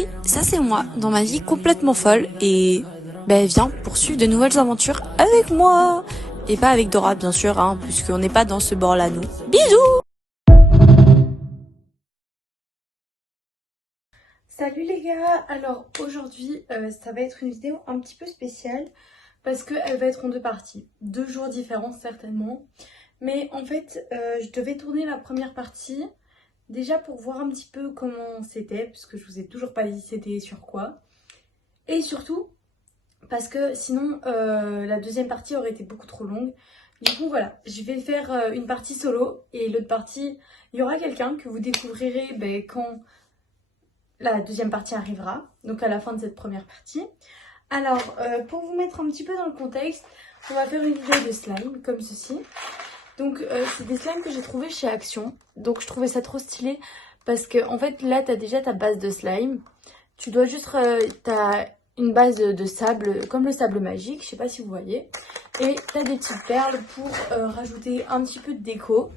Oui, ça c'est moi, dans ma vie complètement folle et ben viens poursuivre de nouvelles aventures avec moi. Et pas avec Dora bien sûr, hein, puisqu'on n'est pas dans ce bord-là nous. Bisous. Salut les gars, alors aujourd'hui ça va être une vidéo un petit peu spéciale parce qu'elle va être en deux parties, 2 jours différents certainement. Mais en fait je devais tourner la première partie déjà pour voir un petit peu comment c'était parce que je vous ai toujours pas dit c'était sur quoi. Et surtout parce que sinon la deuxième partie aurait été beaucoup trop longue. Du coup voilà, je vais faire une partie solo et l'autre partie, il y aura quelqu'un que vous découvrirez quand la deuxième partie arrivera, donc à la fin de cette première partie. Alors, pour vous mettre un petit peu dans le contexte, on va faire une vidéo de slime, comme ceci. Donc, c'est des slimes que j'ai trouvé chez Action. Donc, je trouvais ça trop stylé, parce que, en fait, là, t'as déjà ta base de slime. Tu dois juste... t'as une base de sable, comme le sable magique, je sais pas si vous voyez. Et t'as des petites perles pour rajouter un petit peu de déco.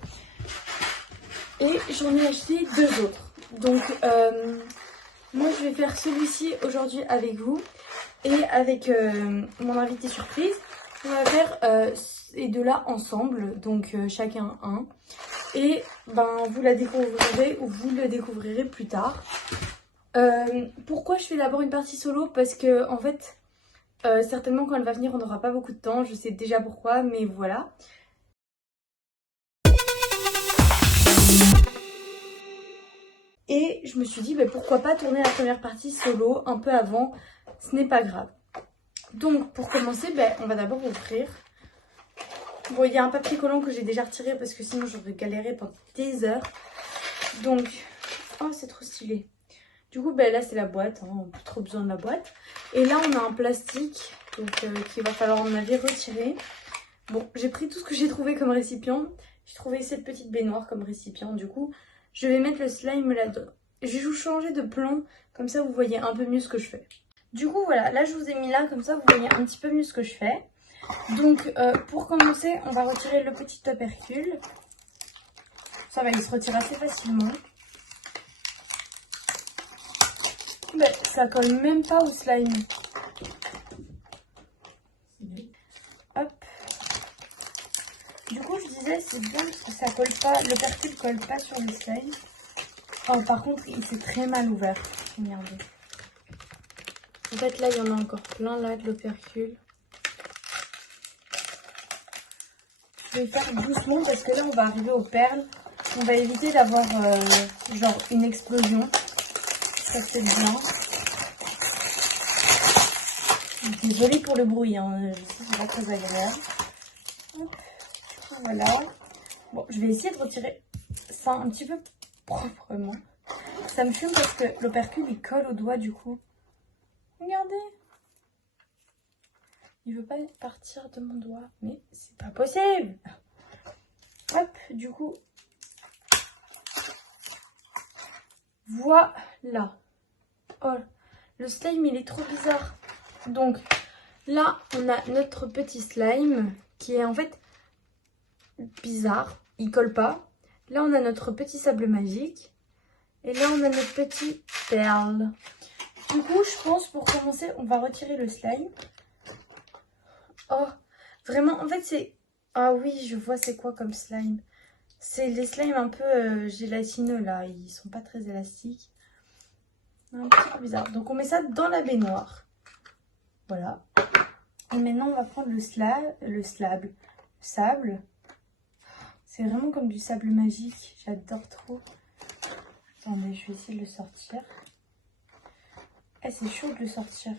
Et j'en ai acheté 2 autres. Donc, moi, je vais faire celui-ci aujourd'hui avec vous et avec mon invité surprise. On va faire ces deux-là ensemble, donc chacun un. Et ben, vous la découvrirez ou vous le découvrirez plus tard. Pourquoi je fais d'abord une partie solo? Parce que, en fait, certainement quand elle va venir, on n'aura pas beaucoup de temps. Je sais déjà pourquoi, mais voilà. Et je me suis dit, pourquoi pas tourner la première partie solo un peu avant, ce n'est pas grave. Donc pour commencer, on va d'abord ouvrir. Bon, il y a un papier collant que j'ai déjà retiré parce que sinon j'aurais galéré pendant des heures. Donc, oh c'est trop stylé. Du coup, là c'est la boîte, hein, on n'a plus trop besoin de la boîte. Et là on a un plastique, donc qu'il va falloir à mon avis retirer. Bon, j'ai pris tout ce que j'ai trouvé comme récipient. J'ai trouvé cette petite baignoire comme récipient, du coup je vais mettre le slime là-dedans. Je vais vous changer de plan, comme ça vous voyez un peu mieux ce que je fais. Du coup voilà, là je vous ai mis là, comme ça vous voyez un petit peu mieux ce que je fais. Donc pour commencer, on va retirer le petit opercule. Ça va, il se retire assez facilement. Ça colle même pas au slime. Hop. Du coup je disais c'est bien parce que ça colle pas, l'opercule colle pas sur le slime. Oh par contre il s'est très mal ouvert. Regardez. En fait là il y en a encore plein là de l'opercule. Je vais faire doucement parce que là on va arriver aux perles. On va éviter d'avoir genre une explosion. Ça c'est bien. Désolée pour le bruit, hein. Je sais que c'est pas très agréable. Hop. Voilà. Bon, je vais essayer de retirer ça un petit peu proprement. Ça me fume parce que l'opercule il colle au doigt du coup. Regardez. Il veut pas partir de mon doigt, mais c'est pas possible. Hop, du coup. Voilà. Oh, le slime il est trop bizarre. Donc là on a notre petit slime qui est en fait bizarre. Il colle pas. Là on a notre petit sable magique. Et là on a notre petite perle. Du coup je pense pour commencer on va retirer le slime. Oh vraiment en fait c'est... Ah oui je vois c'est quoi comme slime. C'est les slimes un peu gélatineux là. Ils sont pas très élastiques. Un petit peu bizarre. Donc on met ça dans la baignoire. Voilà. Et maintenant on va prendre le sable. C'est vraiment comme du sable magique. J'adore trop. Attendez, je vais essayer de le sortir. Ah, c'est chaud de le sortir.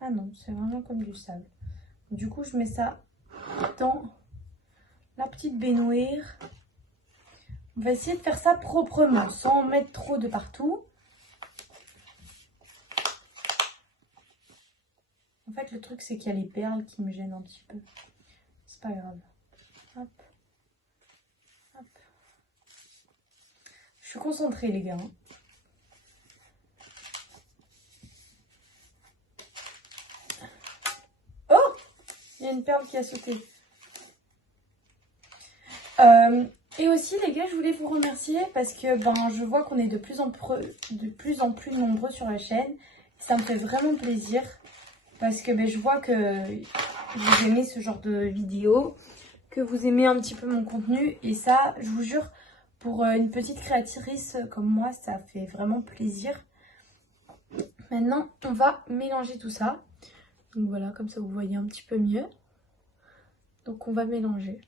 Ah non, c'est vraiment comme du sable. Du coup, je mets ça dans la petite baignoire. On va essayer de faire ça proprement, sans en mettre trop de partout. En fait, le truc, c'est qu'il y a les perles qui me gênent un petit peu. C'est pas grave. Hop. Hop. Je suis concentrée, les gars. Oh! Il y a une perle qui a sauté. Et aussi les gars, je voulais vous remercier parce que je vois qu'on est de plus en plus nombreux sur la chaîne. Ça me fait vraiment plaisir parce que je vois que vous aimez ce genre de vidéos, que vous aimez un petit peu mon contenu. Et ça, je vous jure, pour une petite créatrice comme moi, ça fait vraiment plaisir. Maintenant, on va mélanger tout ça. Donc voilà, comme ça vous voyez un petit peu mieux. Donc on va mélanger.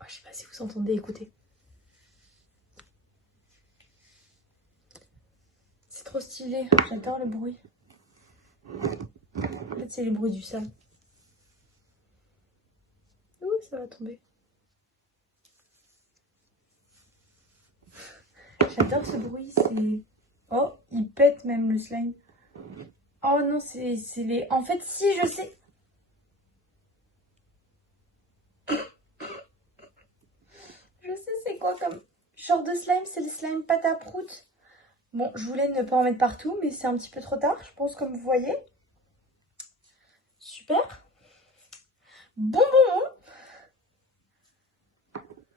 Oh, je sais pas si vous entendez, écoutez. C'est trop stylé, j'adore le bruit. En fait, c'est les bruits du sable. Ouh, ça va tomber. J'adore ce bruit, c'est... Oh, il pète même le slime. Oh non, c'est les... En fait, si, je sais. Je sais c'est quoi comme genre de slime, c'est le slime pâte à prout. Bon, je voulais ne pas en mettre partout, mais c'est un petit peu trop tard, je pense, comme vous voyez. Super. Bon.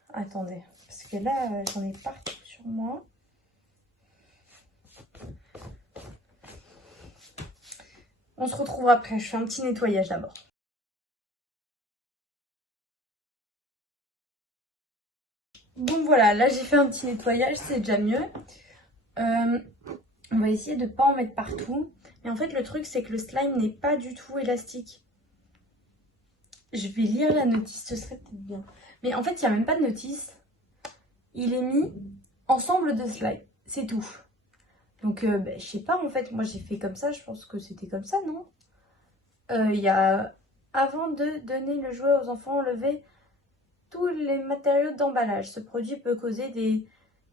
Attendez, parce que là, j'en ai partout sur moi. On se retrouve après, je fais un petit nettoyage d'abord. Bon voilà, là j'ai fait un petit nettoyage, c'est déjà mieux. On va essayer de ne pas en mettre partout. Mais en fait le truc c'est que le slime n'est pas du tout élastique. Je vais lire la notice, ce serait peut-être bien. Mais en fait il n'y a même pas de notice. Il est mis ensemble de slime, c'est tout. Donc je sais pas en fait, moi j'ai fait comme ça, je pense que c'était comme ça, non? Il y a... Avant de donner le jouet aux enfants, enlevez tous les matériaux d'emballage. Ce produit peut causer des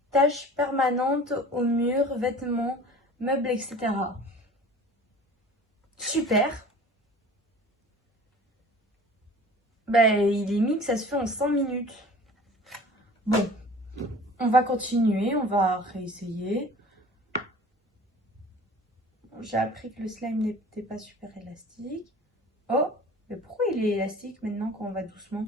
taches permanentes aux murs, vêtements, meubles, etc. Super. Il est mis que ça se fait en 5 minutes. Bon, on va continuer, on va réessayer. J'ai appris que le slime n'était pas super élastique. Oh, mais pourquoi il est élastique maintenant quand on va doucement?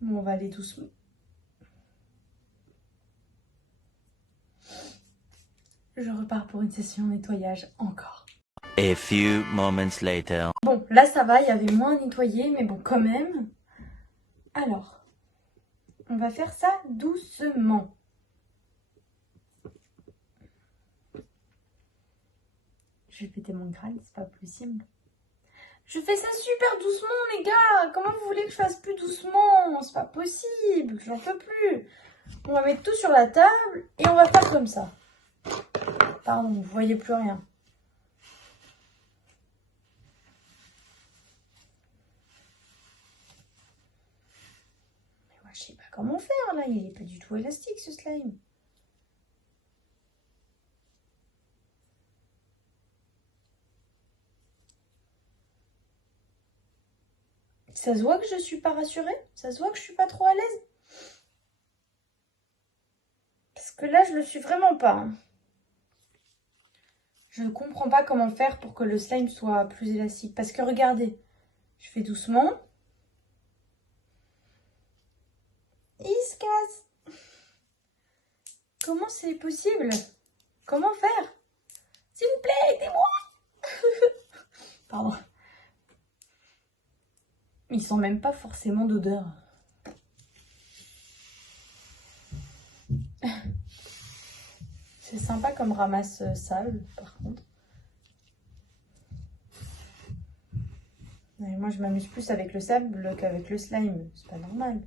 Bon, on va aller doucement. Je repars pour une session nettoyage encore. A few moments later. Bon, là ça va, il y avait moins à nettoyer, mais bon, quand même. Alors, on va faire ça doucement. Je vais péter mon crâne, c'est pas possible. Je fais ça super doucement, les gars. Comment vous voulez que je fasse plus doucement? C'est pas possible, j'en peux plus. On va mettre tout sur la table et on va faire comme ça. Pardon, vous voyez plus rien. Mais moi, je sais pas comment faire, là. Il est pas du tout élastique, ce slime. Ça se voit que je suis pas rassurée? Ça se voit que je suis pas trop à l'aise? Parce que là, je le suis vraiment pas. Hein. Je ne comprends pas comment faire pour que le slime soit plus élastique. Parce que regardez, je fais doucement. Il se casse. Comment c'est possible? Comment faire? S'il vous plaît, aidez-moi. Pardon. Ils sont même pas forcément d'odeur. C'est sympa comme ramasse sable, par contre. Mais moi, je m'amuse plus avec le sable qu'avec le slime. C'est pas normal.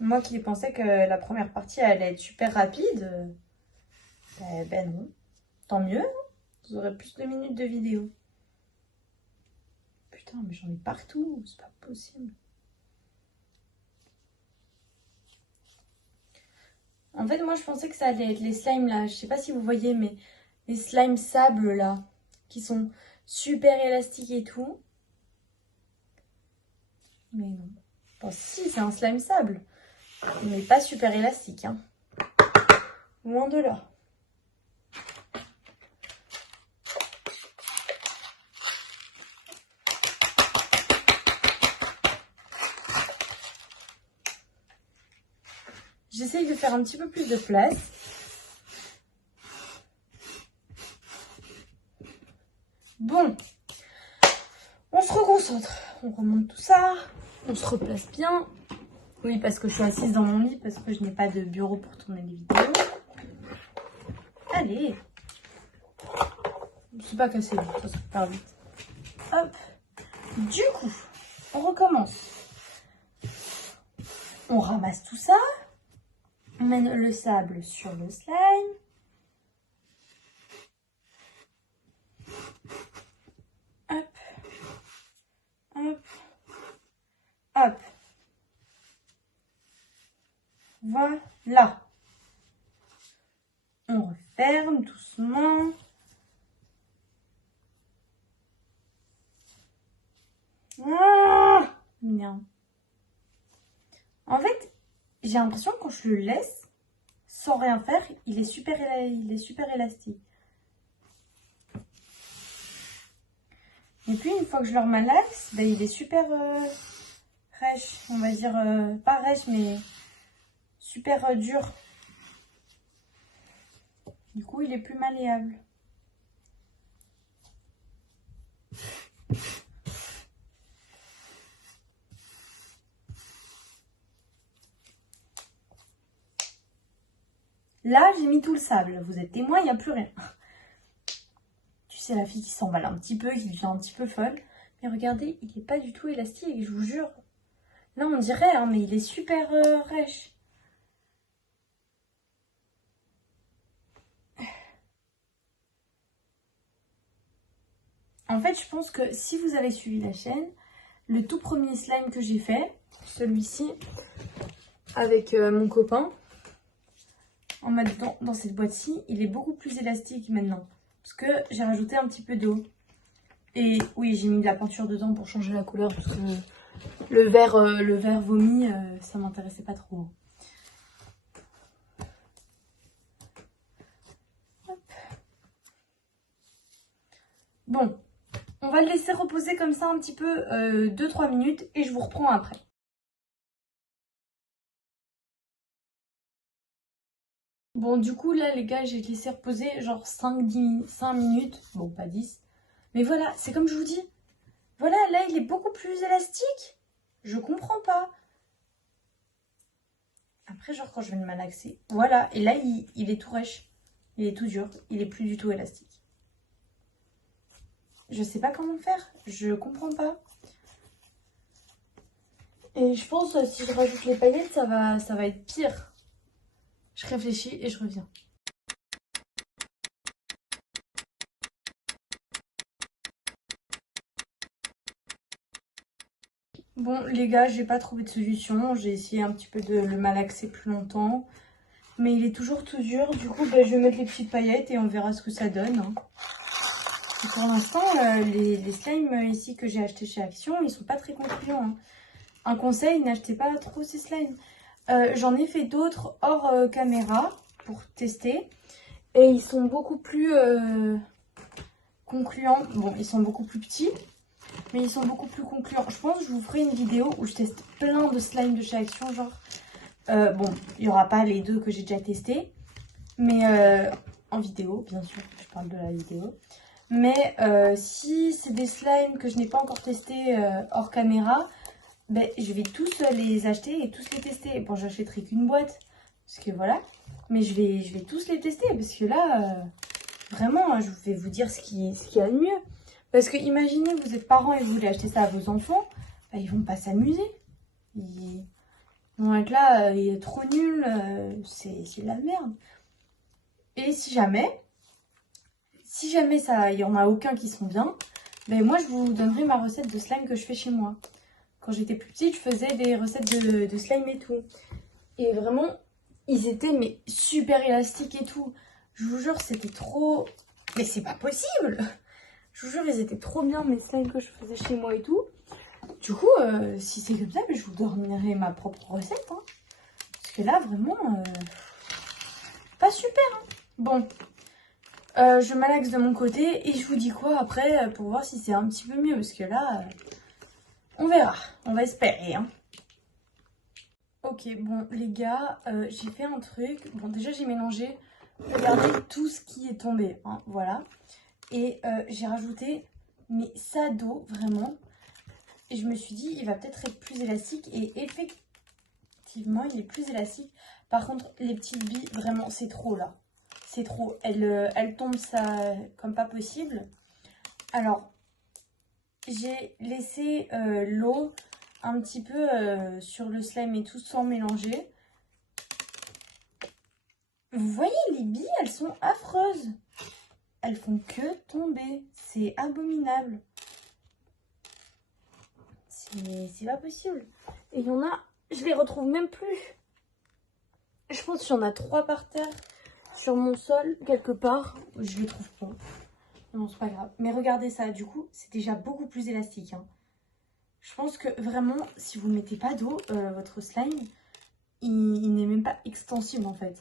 Moi qui pensais que la première partie allait être super rapide, ben non. Tant mieux, hein. Vous aurez plus de minutes de vidéo. Putain, mais j'en ai partout, c'est pas possible. En fait, moi je pensais que ça allait être les slimes là. Je sais pas si vous voyez, mais les slimes sable là, qui sont super élastique et tout. Mais non. Bon, si, c'est un slime sable. Mais pas super élastique, hein. Loin de là. J'essaye de faire un petit peu plus de place. Bon, on se reconcentre. On remonte tout ça. On se replace bien. Oui, parce que je suis assise dans mon lit, parce que je n'ai pas de bureau pour tourner les vidéos. Allez. Je ne suis pas cassée, ça se part vite. Hop. Du coup, on recommence. On ramasse tout ça. On met le sable sur le slime. Hop. Hop. Hop. Voilà. On referme doucement. Ah, merde. En fait, j'ai l'impression que quand je le laisse sans rien faire, il est super élastique. Et puis une fois que je le remalaxe, ben, il est super rêche, on va dire, pas rêche mais super dur. Du coup, il est plus malléable. Là, j'ai mis tout le sable. Vous êtes témoin, il n'y a plus rien. Tu sais, la fille qui s'emballe un petit peu, qui devient un petit peu folle. Mais regardez, il n'est pas du tout élastique, je vous jure. Là, on dirait, hein, mais il est super rêche. En fait, je pense que si vous avez suivi la chaîne, le tout premier slime que j'ai fait, celui-ci, avec mon copain, en mettant dans cette boîte-ci, il est beaucoup plus élastique maintenant. Parce que j'ai rajouté un petit peu d'eau. Et oui, j'ai mis de la peinture dedans pour changer la couleur. Parce que le vert vomi, ça m'intéressait pas trop. Hop. Bon, on va le laisser reposer comme ça un petit peu 2-3 minutes et je vous reprends après. Bon, du coup, là, les gars, j'ai laissé reposer genre 5 minutes. Bon, pas 10. Mais voilà, c'est comme je vous dis. Voilà, là, il est beaucoup plus élastique. Je comprends pas. Après, genre, quand je vais le malaxer. Voilà, et là, il est tout rêche. Il est tout dur. Il est plus du tout élastique. Je sais pas comment faire. Je comprends pas. Et je pense que si je rajoute les paillettes, ça va être pire. Je réfléchis et je reviens. Bon, les gars, j'ai pas trouvé de solution. J'ai essayé un petit peu de le malaxer plus longtemps. Mais il est toujours tout dur. Du coup, bah, je vais mettre les petites paillettes et on verra ce que ça donne. Hein. Et pour l'instant, les slimes ici que j'ai achetés chez Action, ils sont pas très concluants. Hein. Un conseil, n'achetez pas trop ces slimes. J'en ai fait d'autres hors caméra pour tester. Et ils sont beaucoup plus concluants. Bon, ils sont beaucoup plus petits. Mais ils sont beaucoup plus concluants. Je pense que je vous ferai une vidéo où je teste plein de slimes de chez Action. Genre, bon, il n'y aura pas les deux que j'ai déjà testés. Mais en vidéo, bien sûr. Je parle de la vidéo. Mais si c'est des slimes que je n'ai pas encore testés hors caméra, ben, je vais tous les acheter et tous les tester. Bon, j'achèterai qu'une boîte. Parce que voilà. Mais je vais tous les tester. Parce que là, vraiment, je vais vous dire ce qu'il y a de mieux. Parce que imaginez, vous êtes parents et vous voulez acheter ça à vos enfants, bah, ils vont pas s'amuser. Ils vont être là, il est trop nul, c'est de la merde. Et si jamais ça, il y en a aucun qui sont bien, ben moi je vous donnerai ma recette de slime que je fais chez moi. Quand j'étais plus petite, je faisais des recettes de slime et tout. Et vraiment, ils étaient mais super élastiques et tout. Je vous jure, c'était trop... Mais c'est pas possible! Je vous jure, ils étaient trop bien, mes slimes que je faisais chez moi et tout. Du coup, si c'est comme ça, je vous donnerai ma propre recette. Hein. Parce que là, vraiment, pas super. Hein. Bon, je malaxe de mon côté et je vous dis quoi après pour voir si c'est un petit peu mieux. Parce que là, on verra. On va espérer. Hein. Ok, bon, les gars, j'ai fait un truc. Bon, déjà, j'ai mélangé, regardez, tout ce qui est tombé. Hein, voilà. Et j'ai rajouté, mais ça d'eau, vraiment. Et je me suis dit, il va peut-être être plus élastique. Et effectivement, il est plus élastique. Par contre, les petites billes, vraiment, c'est trop là. C'est trop. Elles tombent ça comme pas possible. Alors, j'ai laissé l'eau un petit peu sur le slime et tout sans mélanger. Vous voyez, les billes, elles sont affreuses. Elles font que tomber. C'est abominable. C'est pas possible. Et il y en a, je les retrouve même plus. Je pense qu'il y en a 3 par terre sur mon sol, quelque part. Je les trouve pas. Non, c'est pas grave. Mais regardez ça, du coup, c'est déjà beaucoup plus élastique. Hein. Je pense que vraiment, si vous ne mettez pas d'eau, votre slime, il n'est même pas extensible en fait.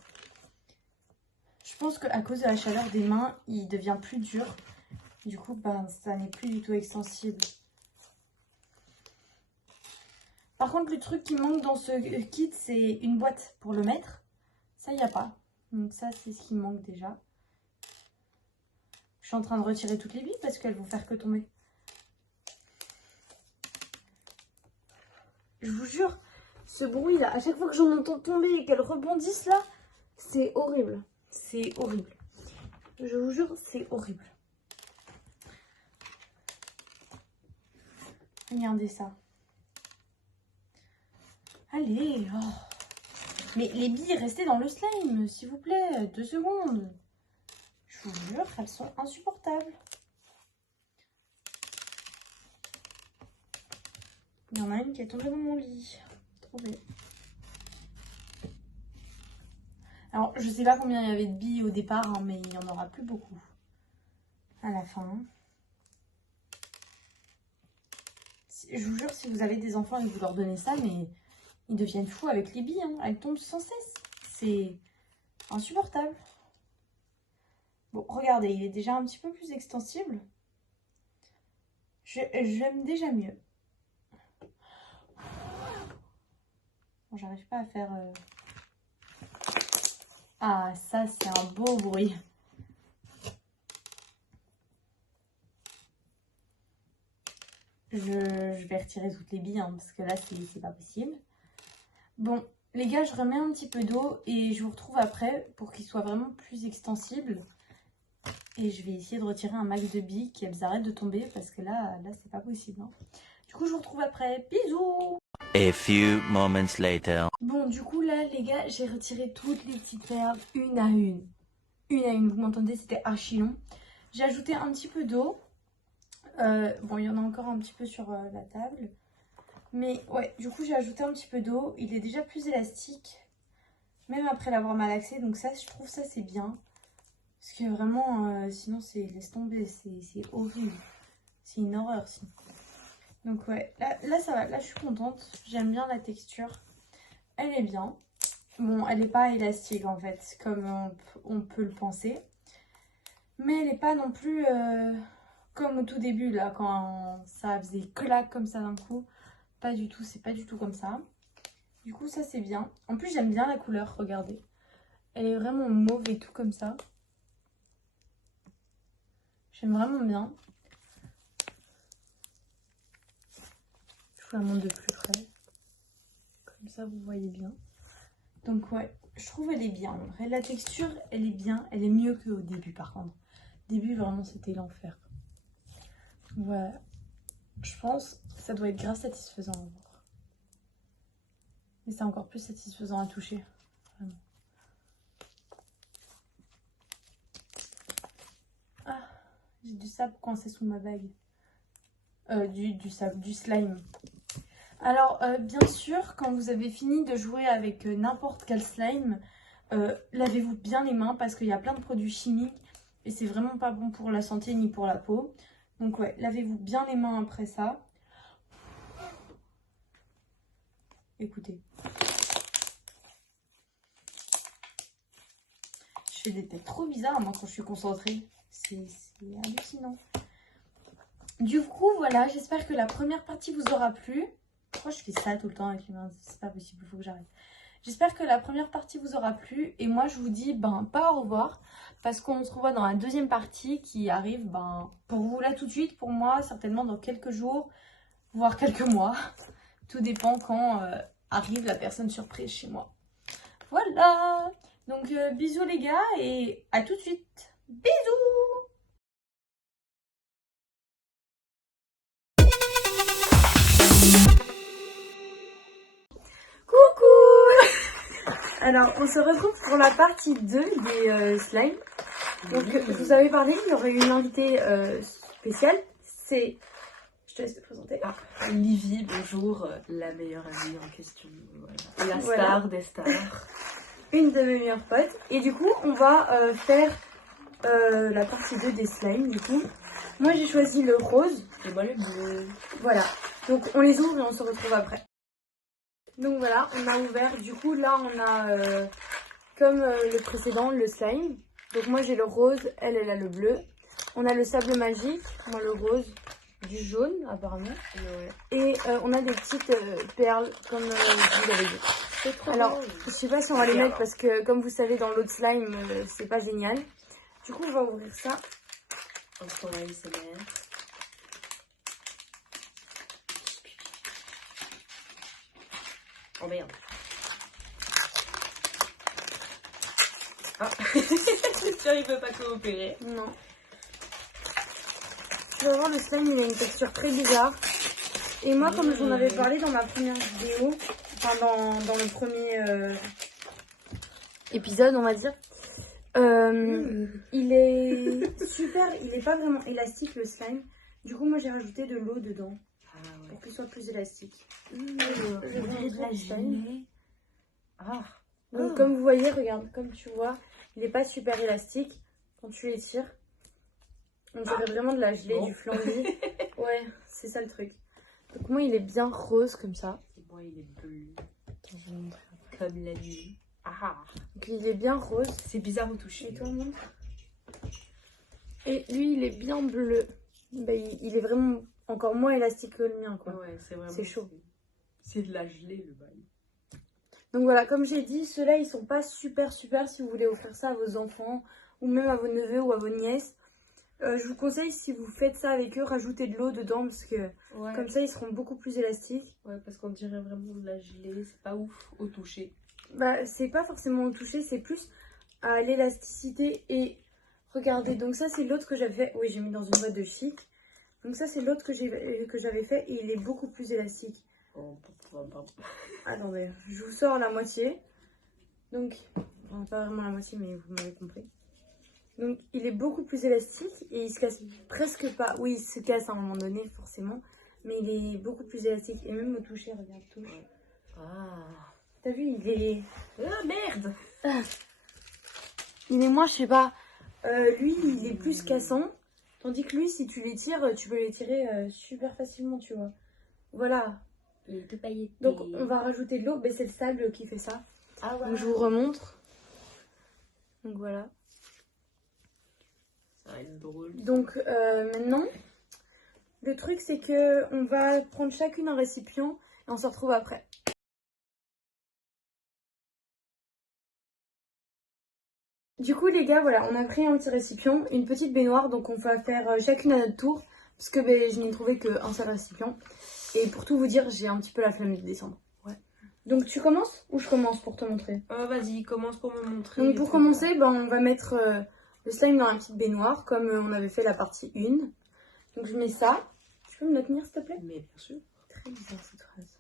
Je pense qu'à cause de la chaleur des mains, il devient plus dur. Du coup, ben, ça n'est plus du tout extensible. Par contre, le truc qui manque dans ce kit, c'est une boîte pour le mettre. Ça, il n'y a pas. Donc ça, c'est ce qui manque déjà. Je suis en train de retirer toutes les billes parce qu'elles vont faire que tomber. Je vous jure, ce bruit là, à chaque fois que j'en entends tomber et qu'elles rebondissent là, c'est horrible. C'est horrible. Je vous jure, c'est horrible. Regardez ça. Allez, oh. Mais les billes, restez dans le slime, s'il vous plaît. 2 secondes. Je vous jure, elles sont insupportables. Il y en a une qui est tombée dans mon lit. Trop belle. Alors, je sais pas combien il y avait de billes au départ, hein, mais il n'y en aura plus beaucoup à la fin. Je vous jure, si vous avez des enfants et que vous leur donnez ça, mais ils deviennent fous avec les billes. Hein. Elles tombent sans cesse. C'est insupportable. Bon, regardez, il est déjà un petit peu plus extensible. J'aime déjà mieux. Bon, j'arrive pas à faire... Ah, ça, c'est un beau bruit. Je vais retirer toutes les billes, hein, parce que là, c'est pas possible. Bon, les gars, je remets un petit peu d'eau et je vous retrouve après pour qu'il soit vraiment plus extensible. Et je vais essayer de retirer un max de billes, qu'elles arrêtent de tomber, parce que là c'est pas possible. Hein. Du coup, je vous retrouve après. Bisous! A few moments later. Bon, du coup, là, les gars, j'ai retiré toutes les petites perles, une à une. Une à une, vous m'entendez, c'était archi long. J'ai ajouté un petit peu d'eau. Bon, il y en a encore un petit peu sur la table. Mais ouais, du coup, j'ai ajouté un petit peu d'eau. Il est déjà plus élastique, même après l'avoir malaxé. Donc ça, je trouve ça, c'est bien. Parce que vraiment, sinon, laisse tomber, c'est horrible. C'est une horreur, sinon. Donc ouais, là ça va, là je suis contente, j'aime bien la texture, elle est bien. Bon, elle n'est pas élastique en fait, comme on peut le penser. Mais elle n'est pas non plus comme au tout début là, quand ça faisait clac comme ça d'un coup. Pas du tout, c'est pas du tout comme ça. Du coup ça c'est bien. En plus j'aime bien la couleur, regardez. Elle est vraiment mauve et tout comme ça. J'aime vraiment bien. Je vous la montre de plus près. Comme ça, vous voyez bien. Donc ouais, je trouve elle est bien. Et la texture, elle est bien. Elle est mieux qu'au début par contre. Au début, vraiment, c'était l'enfer. Voilà. Je pense que ça doit être grave satisfaisant à voir. Mais c'est encore plus satisfaisant à toucher. Vraiment. Ah, j'ai du sable coincé sous ma bague. Du sable, du slime. Alors, bien sûr, quand vous avez fini de jouer avec n'importe quel slime, lavez-vous bien les mains parce qu'il y a plein de produits chimiques et c'est vraiment pas bon pour la santé ni pour la peau. Donc ouais, lavez-vous bien les mains après ça. Écoutez. Je fais des têtes trop bizarres moi quand je suis concentrée. C'est hallucinant. Du coup, voilà, j'espère que la première partie vous aura plu. Pourquoi je fais ça tout le temps avec les mains? C'est pas possible, il faut que j'arrête. J'espère que la première partie vous aura plu. Et moi, je vous dis pas au revoir. Parce qu'on se revoit dans la deuxième partie qui arrive pour vous là tout de suite. Pour moi, certainement dans quelques jours, voire quelques mois. Tout dépend quand arrive la personne surprise chez moi. Voilà. Donc, bisous les gars et à tout de suite. Bisous. Coucou. Alors, on se retrouve pour la partie 2 des slimes. Donc, je vous avais parlé, il y aurait une invitée spéciale. C'est... Je te laisse te présenter. Ah, Livy, bonjour, la meilleure amie en question. Voilà. La star des stars. Une de mes meilleures potes. Et du coup, on va faire la partie 2 des slimes. Du coup, moi j'ai choisi le rose. Et moi le bleu. Voilà. Donc, on les ouvre et on se retrouve après. Donc voilà, on a ouvert. Du coup, là, on a comme le précédent, le slime. Donc moi j'ai le rose, elle a le bleu. On a le sable magique, moi le rose, du jaune apparemment. Ouais. Et on a des petites perles comme je vous l'avais dit. Alors je sais pas si on va les mettre parce que comme vous savez dans l'autre slime c'est pas génial. Du coup on va ouvrir ça. Instant ASMR. Oh merde. Ah. Il veut pas coopérer. Non. Tu vas voir, le slime il a une texture très bizarre. Et moi, comme j'en avais parlé dans ma première vidéo, enfin dans le premier épisode, on va dire, il est super, il est pas vraiment élastique le slime. Du coup, moi j'ai rajouté de l'eau dedans pour qu'il soit plus élastique. Je vais montrer le slime. Donc, comme vous voyez, regarde, comme tu vois, il n'est pas super élastique quand tu l'étires. On dirait vraiment de la gelée, du flambi. Ouais, c'est ça le truc. Donc moi, il est bien rose comme ça. Et moi, il est bleu. Attends, je vais montrer. Comme la nuit. Donc il est bien rose. C'est bizarre au toucher. Et toi, montre. Et lui, il est bien bleu. Bah, il est vraiment encore moins élastique que le mien, quoi. Ouais, c'est vraiment... C'est chaud. C'est de la gelée, le bail. Donc voilà, comme j'ai dit, ceux-là, ils sont pas super si vous voulez offrir ça à vos enfants ou même à vos neveux ou à vos nièces. Je vous conseille, si vous faites ça avec eux, rajoutez de l'eau dedans parce que comme ça, ils seront beaucoup plus élastiques. Ouais, parce qu'on dirait vraiment de la gelée, c'est pas ouf au toucher. Bah, c'est pas forcément au toucher, c'est plus à l'élasticité. Et regardez, donc ça, c'est l'autre que j'avais fait. Oui, j'ai mis dans une boîte de chic. Donc ça, c'est l'autre que j'avais fait et il est beaucoup plus élastique. Oh, Attendez, je vous sors la moitié. Donc, enfin, pas vraiment la moitié, mais vous m'avez compris. Donc, il est beaucoup plus élastique et il se casse presque pas. Oui, il se casse à un moment donné, forcément. Mais il est beaucoup plus élastique. Et même au toucher, regarde, touche. Ouais. T'as vu, il est... Ah, merde. Il est moins, je sais pas... lui, il est plus cassant. Tandis que lui, si tu l'étires, tu peux l'étirer super facilement, tu vois. Voilà. Il est tout pailleté. Donc, on va rajouter de l'eau. Mais c'est le sable qui fait ça. Ah ouais. Donc, je vous remontre. Donc, voilà. Ça va être drôle. Donc, maintenant, le truc, c'est que on va prendre chacune un récipient et on se retrouve après. Du coup, les gars, voilà, on a pris un petit récipient, une petite baignoire. Donc, on va faire chacune à notre tour. Parce que je n'ai trouvé qu'un seul récipient. Et pour tout vous dire, j'ai un petit peu la flemme de descendre. Ouais. Donc, tu commences ou je commence pour te montrer? Vas-y, commence pour me montrer. Donc, pour commencer, on va mettre le slime dans la petite baignoire, comme on avait fait la partie 1. Donc, je mets ça. Tu peux me le tenir, s'il te plaît? Mais bien sûr. Très bizarre cette phrase.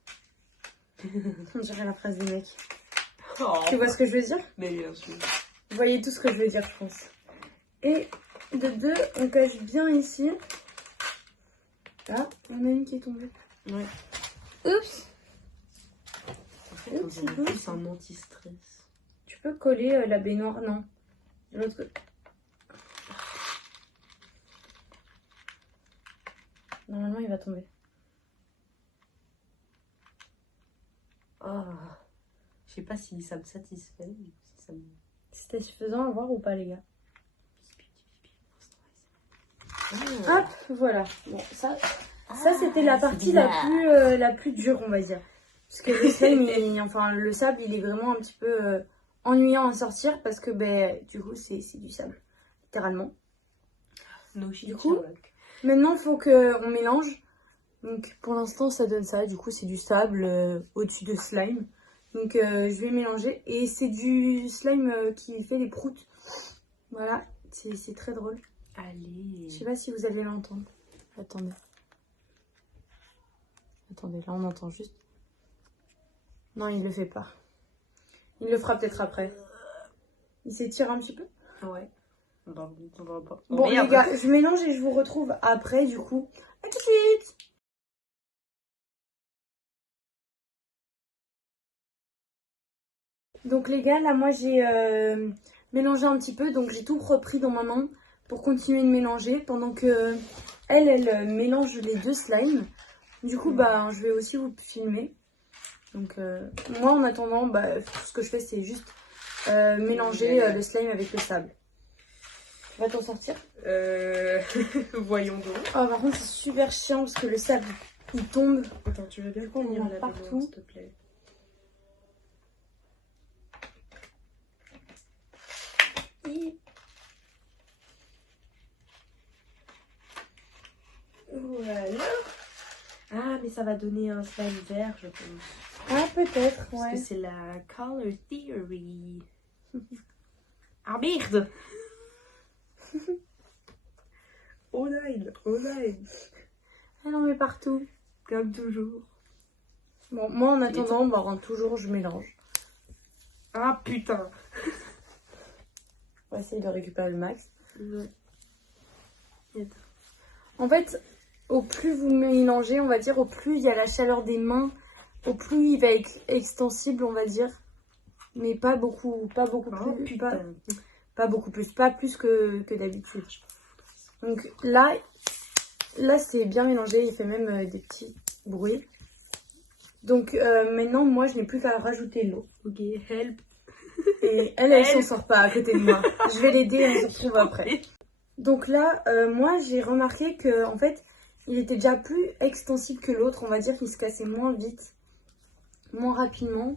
On dirait la phrase des mecs. Oh. Tu vois ce que je veux dire? Mais bien sûr. Vous voyez tout ce que je veux dire, je pense. Et de deux, on cache bien ici. Là, on a une qui est tombée. Ouais. Oups! En fait, on dirait plus un anti-stress. Tu peux coller la baignoire? Non. De l'autre côté. Normalement, il va tomber. Ah, je sais pas si ça me satisfait ou si ça me... C'est satisfaisant à voir ou pas, les gars? Ah. Hop, voilà. Bon, ça c'était la c'est partie bien. la plus dure, on va dire. Parce que le slime, enfin, le sable, il est vraiment un petit peu ennuyant à sortir parce que, ben, du coup, c'est du sable, littéralement. No shit, Du coup, Sherlock. maintenant, il faut qu'on mélange. Donc, pour l'instant, ça donne ça. Du coup, c'est du sable au-dessus de slime. Donc, je vais mélanger. Et c'est du slime qui fait des proutes. Voilà, c'est très drôle. Allez. Je sais pas si vous allez l'entendre. Attendez. Attendez, là, on entend juste. Non, il le fait pas. Il le fera peut-être après. Il s'étire un petit peu. Ouais. Bon, les gars, je mélange et je vous retrouve après, du coup. À tout de suite! Donc les gars, là moi j'ai mélangé un petit peu, donc j'ai tout repris dans ma main pour continuer de mélanger pendant que elle mélange les deux slimes. Du coup bah je vais aussi vous filmer. Donc moi en attendant, bah, ce que je fais c'est juste mélanger le slime avec le sable. Tu vas t'en sortir? Voyons donc. Oh par contre c'est super chiant parce que le sable il tombe. Attends, tu veux bien On tenir en a la partout. baignoire, s'il te plaît? Voilà. Ah, mais ça va donner un slime vert, je pense. Ah peut-être, Parce que ouais. c'est la color theory. Ah merde! Online, online. Elle en met partout. Comme toujours. Bon, moi en attendant, bah, toujours je mélange. Ah putain! On va essayer de récupérer le max. Ouais. En fait, au plus vous mélangez, on va dire, au plus il y a la chaleur des mains, au plus il va être extensible, on va dire. Mais pas beaucoup Oh plus. putain! Pas beaucoup plus, pas plus que d'habitude. Donc là c'est bien mélangé, il fait même des petits bruits. Donc maintenant, moi je n'ai plus qu'à rajouter l'eau. Ok, help! Et elle s'en sort pas à côté de moi. Je vais l'aider, on se retrouve après. Donc là, moi j'ai remarqué que en fait, il était déjà plus extensible que l'autre. On va dire qu'il se cassait moins vite, moins rapidement.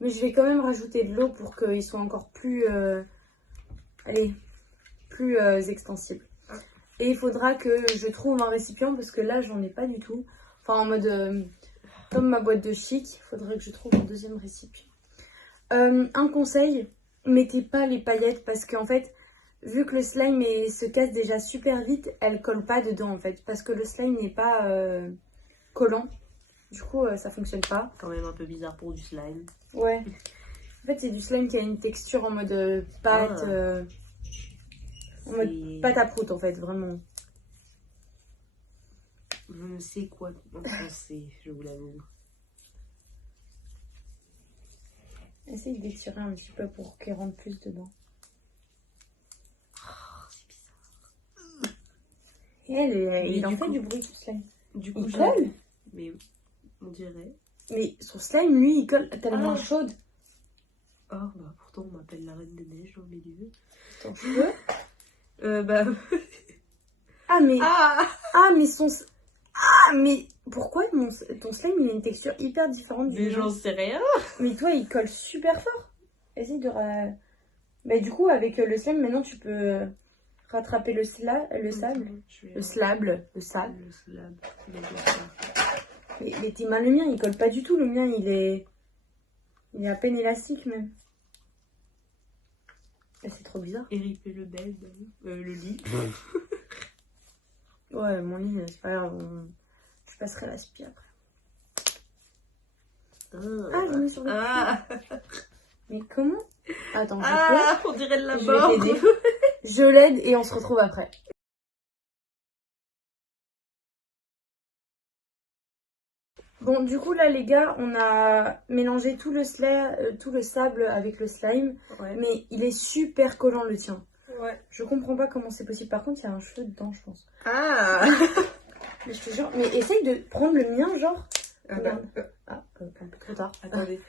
Mais je vais quand même rajouter de l'eau pour qu'il soit encore plus, plus extensible. Et il faudra que je trouve un récipient parce que là, j'en ai pas du tout. Enfin, en mode comme ma boîte de chic, il faudrait que je trouve un deuxième récipient. Un conseil, mettez pas les paillettes parce qu'en fait, vu que le slime se casse déjà super vite, elle colle pas dedans en fait. Parce que le slime n'est pas collant. Du coup, ça fonctionne pas. Quand même un peu bizarre pour du slime. Ouais. En fait, c'est du slime qui a une texture en mode pâte. En mode pâte à prout en fait, vraiment. Je ne sais quoi en penser, je vous l'avoue. Essaye d'étirer un petit peu pour qu'il rentre plus dedans. Oh, c'est bizarre. Et elle, il en du fait coup- du bruit, ce slime. Du coup, Il colle. Mais on dirait. Mais son slime, lui, il colle tellement Ah. chaude. Oh, bah pourtant on m'appelle la reine des neiges dans mes lieux. Ton cheveu. Bah. Ah, mais... Ah! Ah, mais son... Ah, mais pourquoi ton slime, il a une texture hyper différente du Mais mien. j'en sais rien! Mais toi, il colle super fort. Essaye de... Bah, du coup, avec le slime, maintenant, tu peux rattraper le sable. Le sable. Le slab. slab. Mais t'es mal, le mien, il colle pas du tout. Le mien, il est à peine élastique, même. Et c'est trop bizarre. Éripé le bed. Le lit. Ouais, mon lit, c'est pas grave. Je passerai la spie après. Ah, j'ai mis sur le pied. Mais comment? Attends, On dirait de la je mort. vais t'aider. Je l'aide et on se retrouve après. Bon, du coup, là, les gars, on a mélangé tout le sable avec le slime. Ouais. Mais il est super collant, le tien. Ouais. Je comprends pas comment c'est possible. Par contre, il y a un cheveu dedans, je pense. Ah! Mais je te jure, mais essaye de prendre le mien, genre. Ah bah, Regarde. Ah, un peu trop tard. attendez.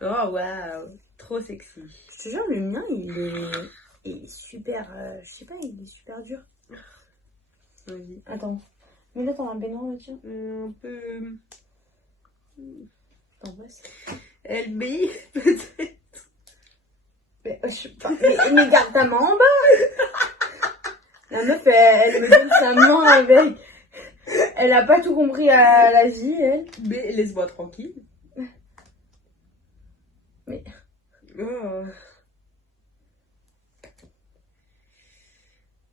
Oh waouh, trop sexy. Je te jure, le mien, il est super, je sais pas, il est super dur. Vas-y. Attends, mais là t'as un baignoire là, tiens. Un peu... T'embrasses. LB, peut-être. Mais, je sais pas, mais garde ta main en bas. La meuf, elle me donne sa main avec. Elle a pas tout compris à la vie, elle. Mais laisse-moi tranquille. Mais... Oh.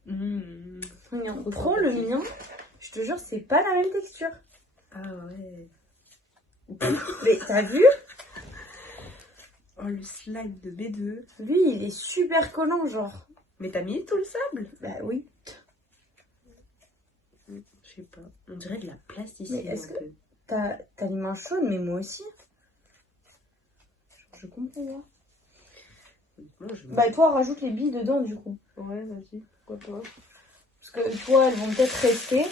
Mmh. Regarde, prends le mien. Je te jure, c'est pas la même texture. Ah ouais. Mais t'as vu? Oh, le slime de B2. Lui, il est super collant, genre. Mais t'as mis tout le sable? Bah oui. Je sais pas. On dirait de la plasticine. Mais est-ce un que- peu. T'as les mains chaudes, mais moi aussi. Je comprends pas. Moi, je... Bah toi, rajoute les billes dedans, du coup. Ouais, vas-y. Pourquoi pas? Parce que toi, elles vont peut-être rester.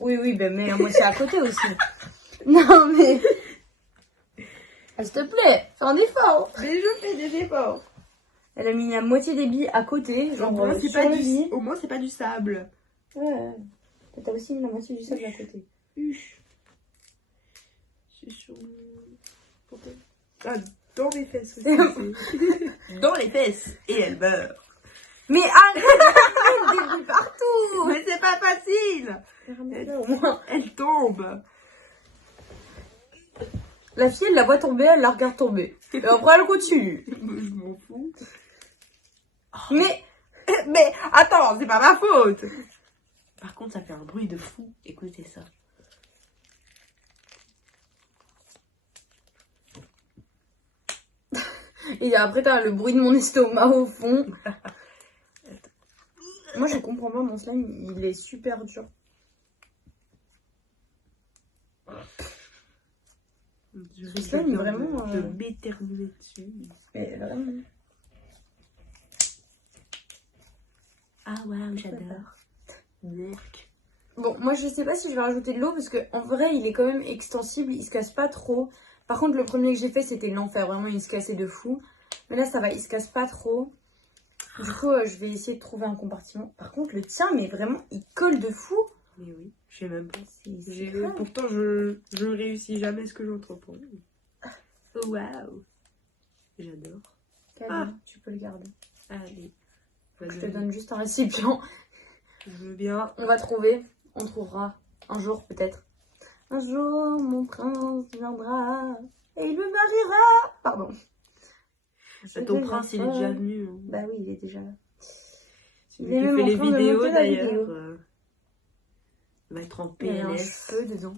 Oui, oui, bah mais moi, c'est à côté aussi. Non, mais... S'il te plaît, fais un effort. Mais je fais des efforts. Elle a mis la moitié des billes à côté, genre Au moins, c'est sur pas le du... lit. Au moins, c'est pas du sable. Ouais. T'as aussi mis la moitié du sable à côté. C'est sur mon... Ah, dans les fesses aussi. Dans les fesses. Et elle meurt. Mais arrête des billes partout. Mais c'est pas facile. Ramène-la au moins. Elle tombe. La fille, elle la voit tomber, elle la regarde tomber. Et après, elle continue. Je m'en fous. Mais... Mais attends, c'est pas ma faute. Par contre, ça fait un bruit de fou. Écoutez ça. Et après, t'as le bruit de mon estomac au fond. Moi, je comprends pas, mon slime, il est super dur. Je slime, vraiment, de m'éternuer dessus. Mais vraiment. Ah waouh, j'adore. Merc. Bon, moi, je sais pas si je vais rajouter de l'eau parce que en vrai, il est quand même extensible, il se casse pas trop. Par contre, le premier que j'ai fait, c'était l'enfer. Vraiment, il se cassait de fou. Mais là, ça va, il se casse pas trop. Du coup, je vais essayer de trouver un compartiment. Par contre, le tien, mais vraiment, il colle de fou. Mais oui, je sais même pas. C'est grave. Pourtant, je ne réussis jamais ce que j'entreprends. Oh, waouh. J'adore. Allez, tu peux le garder. Allez. Je te donne juste un récipient. Je veux bien. On va trouver. On trouvera. Un jour, peut-être. Un jour, mon prince viendra. Et il me mariera. Pardon. Ton prince, il est déjà venu. Hein. Bah oui, il est déjà là. C'est Il lui est qui même fait en les train de vidéos monter la d'ailleurs. vidéo. Il va être en Il y a un PLS. cheveu dedans.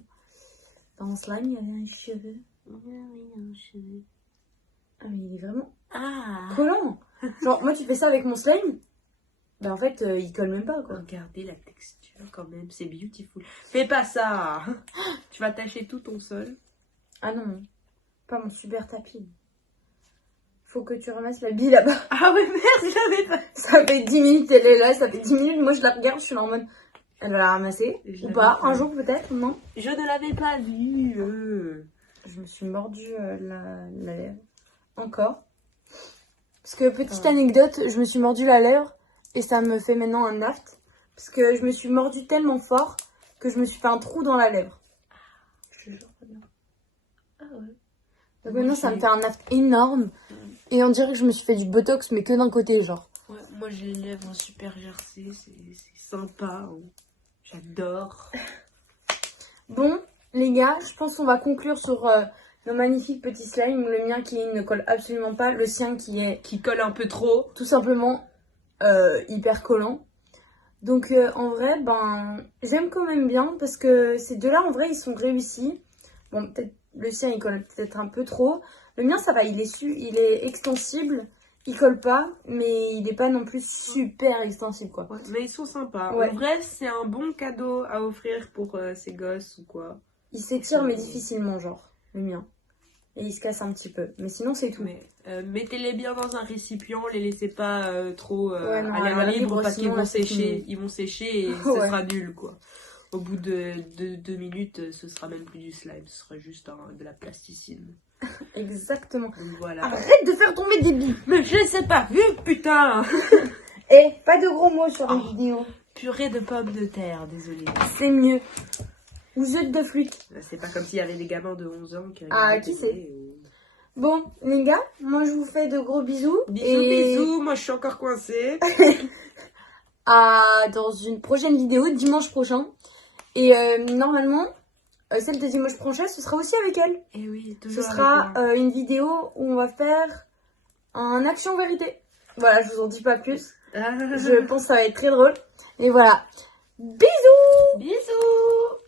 Dans mon slime, il y avait un cheveu. Oui, un cheveu. Ah, mais il est vraiment Ah. collant. Genre, moi, tu fais ça avec mon slime. Bah, en fait, il colle même pas, quoi. Regardez la texture quand même, c'est beautiful. Fais pas ça. Tu vas tacher tout ton sol. Ah non, pas mon super tapis. Faut que tu ramasses la bille là-bas. Ah ouais, merde, j'avais pas. Ça fait 10 minutes, elle est là, ça fait 10 minutes. Moi, je la regarde, je suis là en mode, elle va la ramasser. Je Ou l'avais pas, pas. un jour peut-être, non. Je ne l'avais pas vu. Je me suis mordu la lèvre. Encore. Parce que, petite Ah. anecdote, je me suis mordu la lèvre et ça me fait maintenant un aft. Parce que je me suis mordu tellement fort que je me suis fait un trou dans la lèvre. Je te jure, regarde. Ah ouais. Donc Moi, maintenant, ça j'ai- me fait un aft énorme. Et on dirait que je me suis fait du botox, mais que d'un côté, genre. Ouais, moi j'ai les lèvres en super jersey, c'est sympa. Hein. J'adore. Bon, les gars, je pense qu'on va conclure sur nos magnifiques petits slimes. Le mien qui ne colle absolument pas. Le sien qui est Qui colle un peu trop. tout simplement hyper collant. Donc en vrai, ben, j'aime quand même bien parce que ces deux-là, en vrai, ils sont réussis. Bon, peut-être le sien, il colle peut-être un peu trop. Le mien, ça va, il est extensible. Il colle pas, mais il n'est pas non plus super extensible, quoi. Ouais, mais ils sont sympas. Ouais. En vrai, c'est un bon cadeau à offrir pour ses gosses ou quoi. Il s'étire, mais difficilement, genre, le mien. et ils se cassent un petit peu. Mais sinon c'est tout. Mais mettez-les bien dans un récipient, les laissez pas trop Ouais, non, aller à en l'air libre libre, parce qu'ils sinon, vont là, c'est sécher. fini. Ils vont sécher et ce Ouais. sera nul quoi. Au bout de 2 minutes, ce sera même plus du slime, ce sera juste de la plasticine. Exactement. Donc voilà. Arrête de faire tomber des billes. Mais je sais pas vu, putain. Eh, pas de gros mots sur les Oh. vidéos. Purée de pommes de terre, désolé. C'est mieux. Ou jeu de flûte. C'est pas comme s'il y avait des gamins de 11 ans qui Ah, regardaient qui la sait. télé ou- Bon, les gars, moi je vous fais de gros bisous. Bisous, et bisous, moi je suis encore coincée. dans une prochaine vidéo, dimanche prochain. Et normalement, celle de dimanche prochain, ce sera aussi avec elle. Et oui, Ce toujours sera avec moi. une vidéo où on va faire un action-vérité. Voilà, je vous en dis pas plus. Ah. Je pense que ça va être très drôle. Et voilà. Bisous! Bisous.